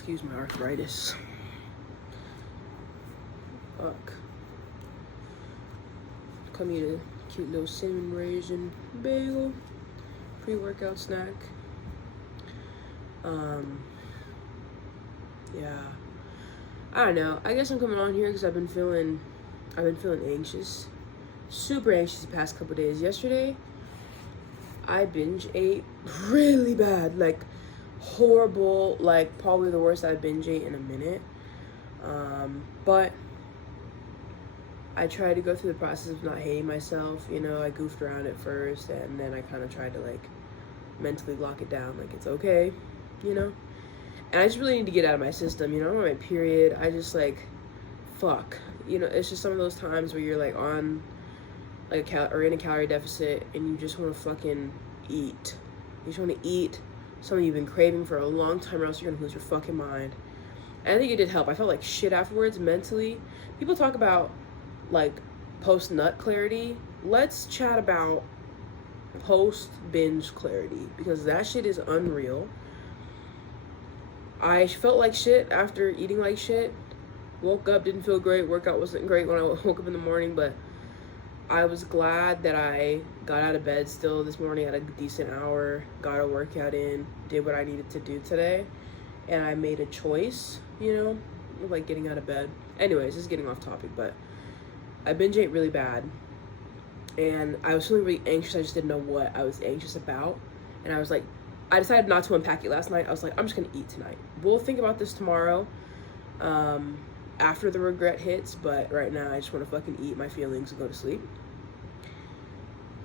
Excuse my arthritis. Fuck. Come eat a cute little cinnamon raisin bagel. Pre-workout snack. Yeah. I don't know. I guess I'm coming on here because I've been feeling anxious. Super anxious the past couple days. Yesterday, I binge ate really bad. Like, horrible. Like, probably the worst I've binge ate in a minute. But I tried to go through the process of not hating myself. You know, I goofed around at first, and then I kind of tried to, like, mentally lock it down. Like, it's okay, you know? And I just really need to get out of my system, you know? I'm on my period. I just, like, fuck. You know, it's just some of those times where you're, like, on, like, or in a calorie deficit, and you just want to fucking eat. You just want to eat something you've been craving for a long time, or else you're going to lose your fucking mind. And I think it did help. I felt like shit afterwards, mentally. People talk about, like, post-nut clarity. Let's chat about post-binge clarity, because that shit is unreal. I felt like shit after eating like shit. Woke up, didn't feel great. Workout wasn't great when I woke up in the morning, but I was glad that I got out of bed still this morning at a decent hour, got a workout in, did what I needed to do today, and I made a choice, you know, like getting out of bed. Anyways, this is getting off topic, but I binge ate really bad, and I was feeling really anxious. I just didn't know what I was anxious about, and I was like, I decided not to unpack it last night. I was like, I'm just gonna eat tonight. We'll think about this tomorrow, after the regret hits, but right now I just want to fucking eat my feelings and go to sleep,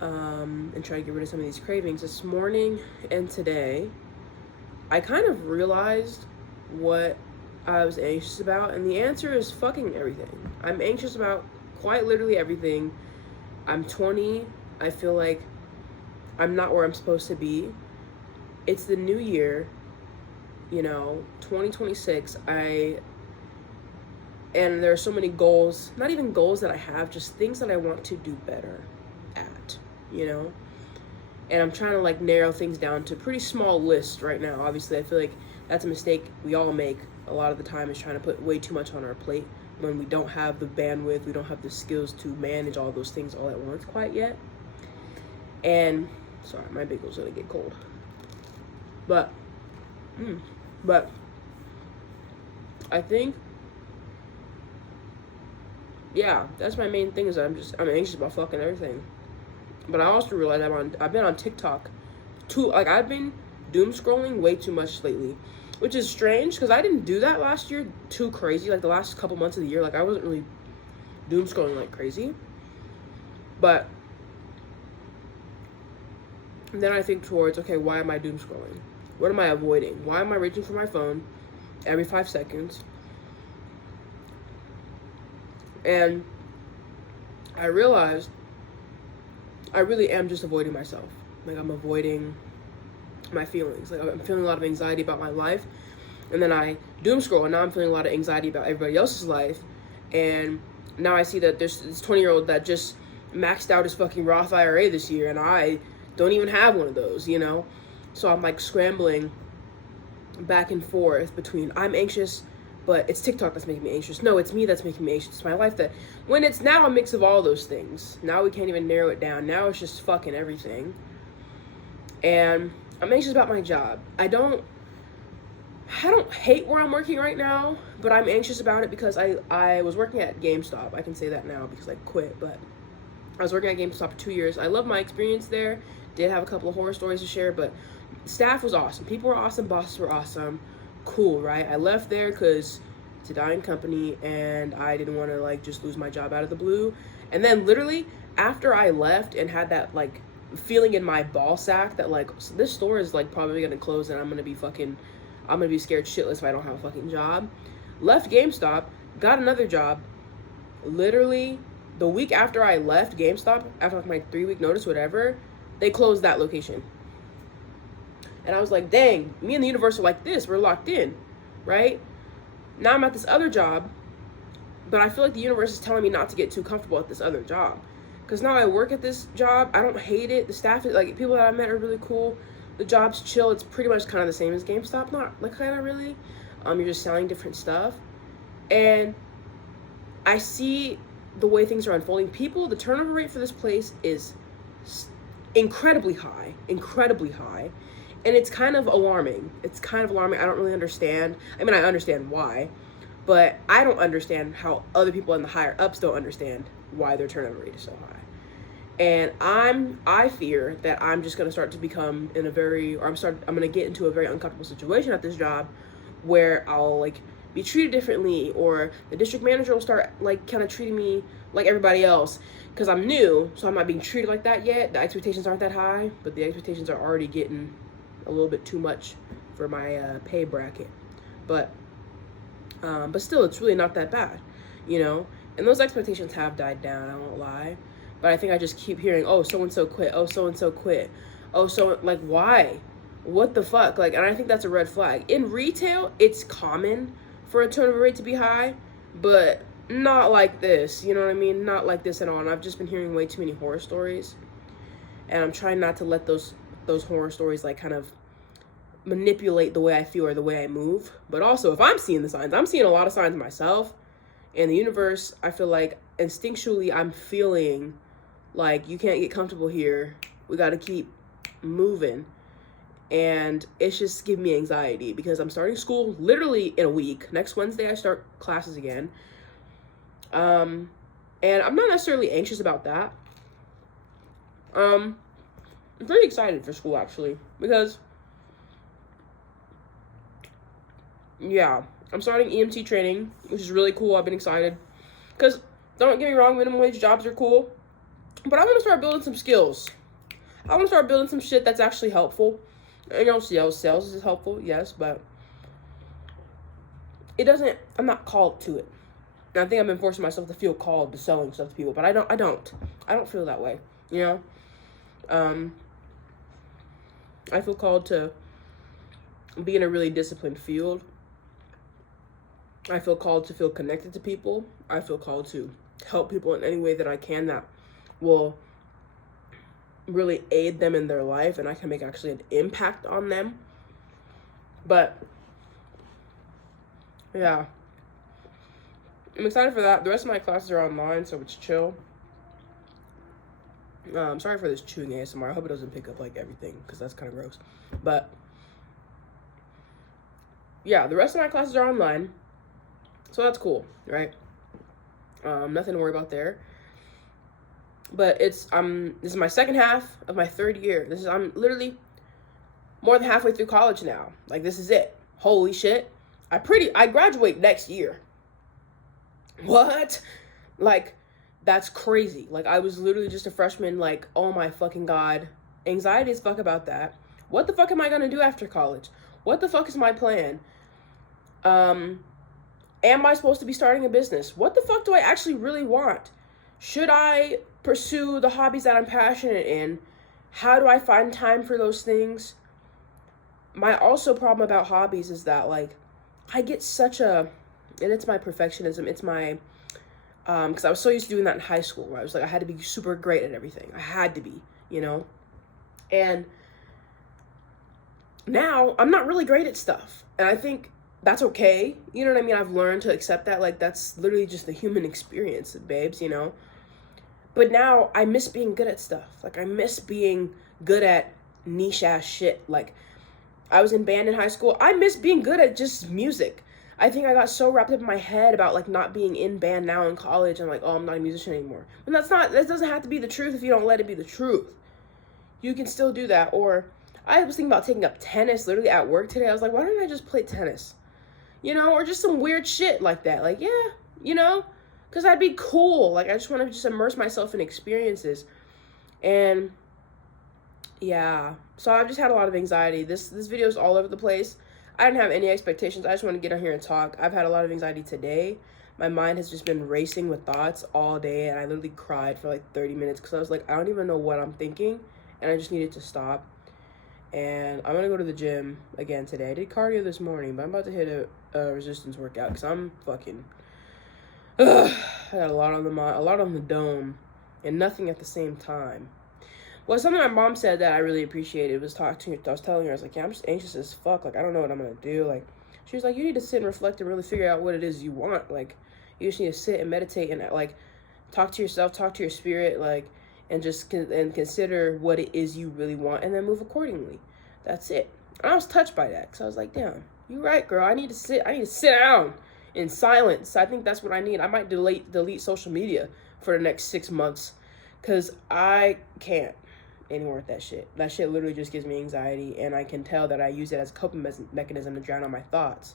and try to get rid of some of these cravings. This morning and today, I kind of realized what I was anxious about, and the answer is fucking everything. I'm anxious about quite literally everything. I'm 20. I feel like I'm not where I'm supposed to be. It's the new year, you know, 2026. And there are so many goals, not even goals that I have, just things that I want to do better at, you know? And I'm trying to, like, narrow things down to a pretty small list right now. Obviously, I feel like that's a mistake we all make a lot of the time, is trying to put way too much on our plate when we don't have the bandwidth, we don't have the skills to manage all those things all at once quite yet. And, sorry, my bagel's gonna get cold. But I think, yeah, that's my main thing, is that I'm anxious about fucking everything. But I also realize I've been on TikTok I've been doom scrolling way too much lately, which is strange because I didn't do that last year too crazy. Like, the last couple months of the year, like, I wasn't really doom scrolling like crazy. But then I think towards, okay, why am I doom scrolling? What am I avoiding? Why am I reaching for my phone every 5 seconds? And I realized I really am just avoiding myself. Like, I'm avoiding my feelings. Like, I'm feeling a lot of anxiety about my life, and then I doom scroll, and now I'm feeling a lot of anxiety about everybody else's life. And now I see that there's this 20-year-old that just maxed out his fucking Roth IRA this year, and I don't even have one of those, you know? So I'm, like, scrambling back and forth between I'm anxious, but it's TikTok that's making me anxious. No, it's me that's making me anxious. It's my life that, when it's now a mix of all those things. Now we can't even narrow it down. Now it's just fucking everything. And I'm anxious about my job. I don't hate where I'm working right now, but I'm anxious about it because I was working at GameStop. I can say that now because I quit, but I was working at GameStop for 2 years. I love my experience there. Did have a couple of horror stories to share, but staff was awesome. People were awesome. Bosses were awesome. Cool, right? I left there because it's a dying company, and I didn't want to, like, just lose my job out of the blue. And then literally after I left and had that, like, feeling in my ball sack that, like, this store is, like, probably gonna close, and I'm gonna be scared shitless if I don't have a fucking job. Left GameStop, got another job. Literally the week after I left GameStop, after, like, my 3-week notice, whatever, they closed that location. And I was like, dang, me and the universe are like this. We're locked in, right? Now I'm at this other job, but I feel like the universe is telling me not to get too comfortable at this other job. Because now I work at this job. I don't hate it. The staff, like, people that I met are really cool. The job's chill. It's pretty much kind of the same as GameStop. Not, like, kind of really. You're just selling different stuff. And I see the way things are unfolding. The turnover rate for this place is incredibly high. And it's kind of alarming. I don't really understand. I mean, I understand why, but I don't understand how other people in the higher ups don't understand why their turnover rate is so high. And I fear that I'm just gonna start to become I'm gonna get into a very uncomfortable situation at this job where I'll like be treated differently, or the district manager will start like kind of treating me like everybody else because I'm new, so I'm not being treated like that yet. The expectations aren't that high, but the expectations are already getting a little bit too much for my pay bracket. But still, it's really not that bad, you know? And those expectations have died down, I won't lie. But I think I just keep hearing, oh, so-and-so quit. Oh, so-and-so quit. Oh, like, why? What the fuck? Like, and I think that's a red flag. In retail, it's common for a turnover rate to be high, but not like this. You know what I mean? Not like this at all. And I've just been hearing way too many horror stories. And I'm trying not to let those horror stories, like, kind of manipulate the way I feel or the way I move. But also, if I'm seeing the signs, I'm seeing a lot of signs myself. In the universe, I feel like instinctually I'm feeling like you can't get comfortable here. We got to keep moving. And it's just giving me anxiety because I'm starting school literally in a week. Next Wednesday, I start classes again. And I'm not necessarily anxious about that. I'm pretty excited for school, actually, because, yeah, I'm starting EMT training, which is really cool. I've been excited because, don't get me wrong, minimum wage jobs are cool, but I want to start building some skills. I want to start building some shit that's actually helpful. You know, sales is helpful, yes, but I'm not called to it. And I think I've been forcing myself to feel called to selling stuff to people, but I don't feel that way, you know? I feel called to be in a really disciplined field. I feel called to feel connected to people. I feel called to help people in any way that I can that will really aid them in their life, and I can make actually an impact on them. But yeah, I'm excited for that. The rest of my classes are online, so it's chill. I'm sorry for this chewing ASMR. I hope it doesn't pick up like everything because that's kind of gross. But yeah, the rest of my classes are online, so that's cool, right? Nothing to worry about there. But this is my second half of my third year. I'm literally more than halfway through college now. Like, this is it. Holy shit. I graduate next year. What? Like, that's crazy. Like, I was literally just a freshman. Like, oh my fucking God. Anxiety as fuck about that. What the fuck am I gonna do after college? What the fuck is my plan? Am I supposed to be starting a business? What the fuck do I actually really want? Should I pursue the hobbies that I'm passionate in? How do I find time for those things? My also problem about hobbies is that, like, I get and it's my perfectionism. It's my, because I was so used to doing that in high school, where I was like, I had to be super great at everything. I had to be, you know? And now I'm not really great at stuff. And I think that's okay. You know what I mean? I've learned to accept that. Like, that's literally just the human experience, babes, you know? But now I miss being good at stuff. Like, I miss being good at niche ass shit. Like, I was in band in high school. I miss being good at just music. I think I got so wrapped up in my head about, like, not being in band now in college. I'm like, oh, I'm not a musician anymore. And that doesn't have to be the truth if you don't let it be the truth. You can still do that. Or I was thinking about taking up tennis literally at work today. I was like, why don't I just play tennis? You know, or just some weird shit like that. Like, yeah, you know? Because that'd be cool. Like, I just want to just immerse myself in experiences. And, yeah. So I've just had a lot of anxiety. This video is all over the place. I didn't have any expectations. I just want to get on here and talk. I've had a lot of anxiety today. My mind has just been racing with thoughts all day. And I literally cried for like 30 minutes because I was like, I don't even know what I'm thinking. And I just needed to stop. And I'm going to go to the gym again today. I did cardio this morning, but I'm about to hit a resistance workout because I'm fucking... I got a lot on the mind, a lot on the dome, and nothing at the same time. Well, something my mom said that I really appreciated was I was telling her, I was like, yeah, I'm just anxious as fuck. Like, I don't know what I'm gonna do. Like, She was like, you need to sit and reflect and really figure out what it is you want. Like, you just need to sit and meditate and like talk to yourself, talk to your spirit, like, and just and consider what it is you really want, and then move accordingly. That's it. And I was touched by that, because I was like, damn, you're right, girl. I need to sit down in silence. I think that's what I need. I might delete social media for the next 6 months, because I can't anymore with that shit. That shit literally just gives me anxiety, and I can tell that I use it as a coping mechanism to drown out my thoughts.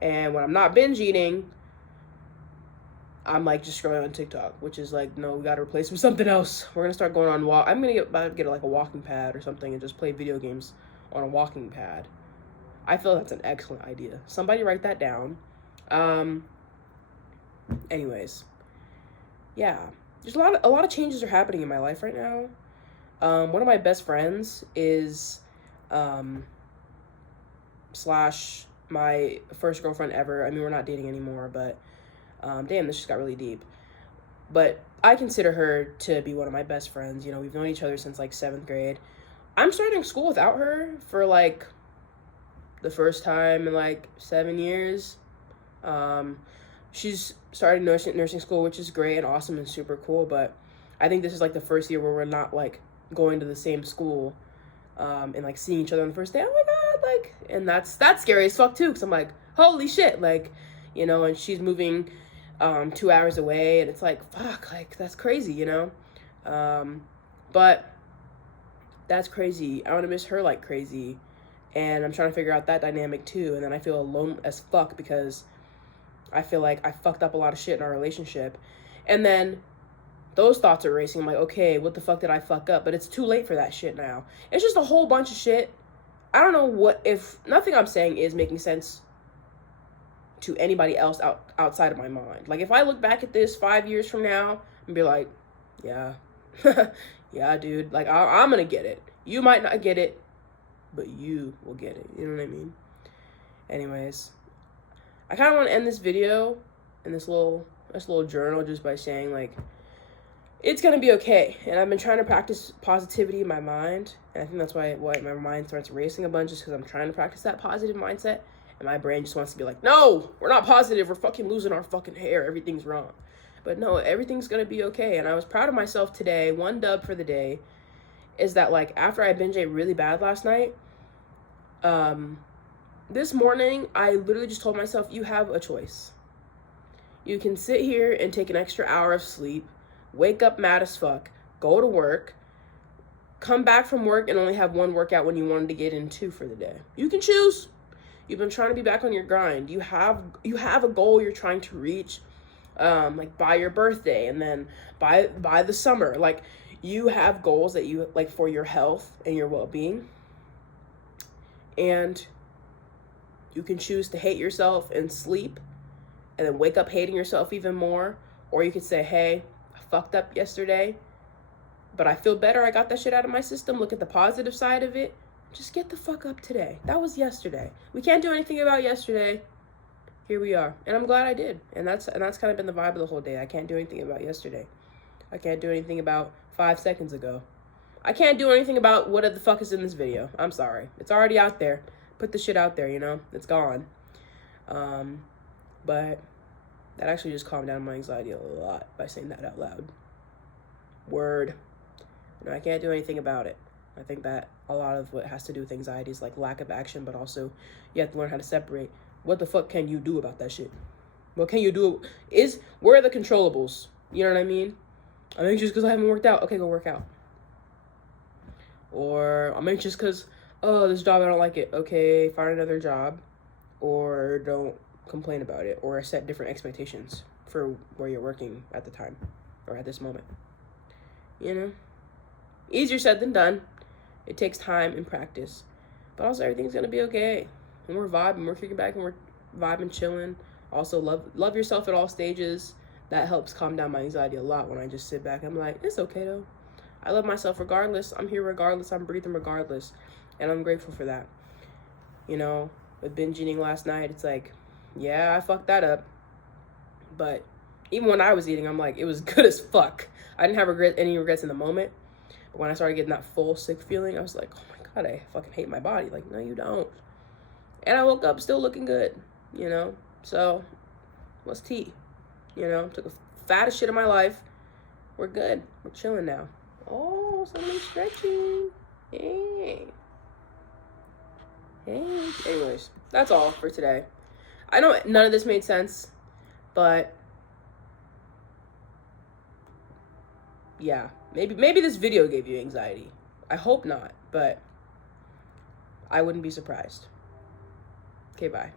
And when I'm not binge eating, I'm like just scrolling on TikTok, which is like, no, we gotta replace it with something else. We're gonna start going on walk. I'm gonna get like a walking pad or something and just play video games on a walking pad. I feel that's an excellent idea. Somebody write that down. Anyways, yeah, there's a lot of changes are happening in my life right now. One of my best friends is slash my first girlfriend ever. I mean, we're not dating anymore, but damn, this just got really deep. But I consider her to be one of my best friends. You know, we've known each other since like 7th grade. I'm starting school without her for like the first time in like 7 years. She's starting nursing school, which is great and awesome and super cool. But I think this is like the first year where we're not like going to the same school, and like seeing each other on the first day. Oh my God, like, and that's scary as fuck too. Cause I'm like, holy shit, like, you know, and she's moving 2 hours away, and it's like, fuck, like, that's crazy, you know? But that's crazy. I want to miss her like crazy, and I'm trying to figure out that dynamic too. And then I feel alone as fuck because I feel like I fucked up a lot of shit in our relationship. And then those thoughts are racing. I'm like, okay, what the fuck did I fuck up? But it's too late for that shit now. It's just a whole bunch of shit. I don't know if nothing I'm saying is making sense to anybody else outside of my mind. Like, if I look back at this 5 years from now and be like, yeah, yeah, dude, like, I'm gonna get it. You might not get it, but you will get it. You know what I mean? Anyways, I kind of want to end this video in this little journal just by saying, like, it's gonna be okay. And I've been trying to practice positivity in my mind, and I think that's why my mind starts racing a bunch, is because I'm trying to practice that positive mindset. And my brain just wants to be like, no, we're not positive. We're fucking losing our fucking hair. Everything's wrong. But no, everything's going to be okay. And I was proud of myself today. One dub for the day is that, like, after I binge ate really bad last night, this morning, I literally just told myself, you have a choice. You can sit here and take an extra hour of sleep, wake up mad as fuck, go to work, come back from work and only have one workout when you wanted to get in 2 for the day. You can choose. You've been trying to be back on your grind. You have a goal you're trying to reach, like by your birthday, and then by the summer. Like, you have goals that you like for your health and your well-being. And you can choose to hate yourself and sleep and then wake up hating yourself even more. Or you could say, hey, I fucked up yesterday, but I feel better. I got that shit out of my system. Look at the positive side of it. Just get the fuck up today. That was yesterday. We can't do anything about yesterday. Here we are. And I'm glad I did. And that's kind of been the vibe of the whole day. I can't do anything about yesterday. I can't do anything about 5 seconds ago. I can't do anything about what the fuck is in this video. I'm sorry. It's already out there. Put the shit out there, you know? It's gone. But that actually just calmed down my anxiety a lot by saying that out loud. Word. You know, I can't do anything about it. I think that a lot of what has to do with anxiety is like lack of action, but also you have to learn how to separate. What the fuck can you do about that shit? What can you do? Where are the controllables? You know what I mean? I'm anxious because I haven't worked out. Okay, go work out. Or I'm anxious because, oh, this job, I don't like it. Okay, find another job. Or don't complain about it. Or set different expectations for where you're working at the time or at this moment. You know? Easier said than done. It takes time and practice. But also, everything's going to be okay. And we're vibing. We're kicking back and we're vibing, chilling. Also, love yourself at all stages. That helps calm down my anxiety a lot when I just sit back. I'm like, it's okay, though. I love myself regardless. I'm here regardless. I'm breathing regardless. And I'm grateful for that. You know, with binge eating last night, it's like, yeah, I fucked that up. But even when I was eating, I'm like, it was good as fuck. I didn't have any regrets in the moment. When I started getting that full sick feeling, I was like, oh my God, I fucking hate my body. Like, no, you don't. And I woke up still looking good, you know? So, what's tea? You know, took the fattest shit of my life. We're good. We're chilling now. Oh, somebody's stretching. Hey. Hey. Anyways, that's all for today. I know none of this made sense, but yeah, maybe this video gave you anxiety. I hope not, but I wouldn't be surprised. Okay, bye.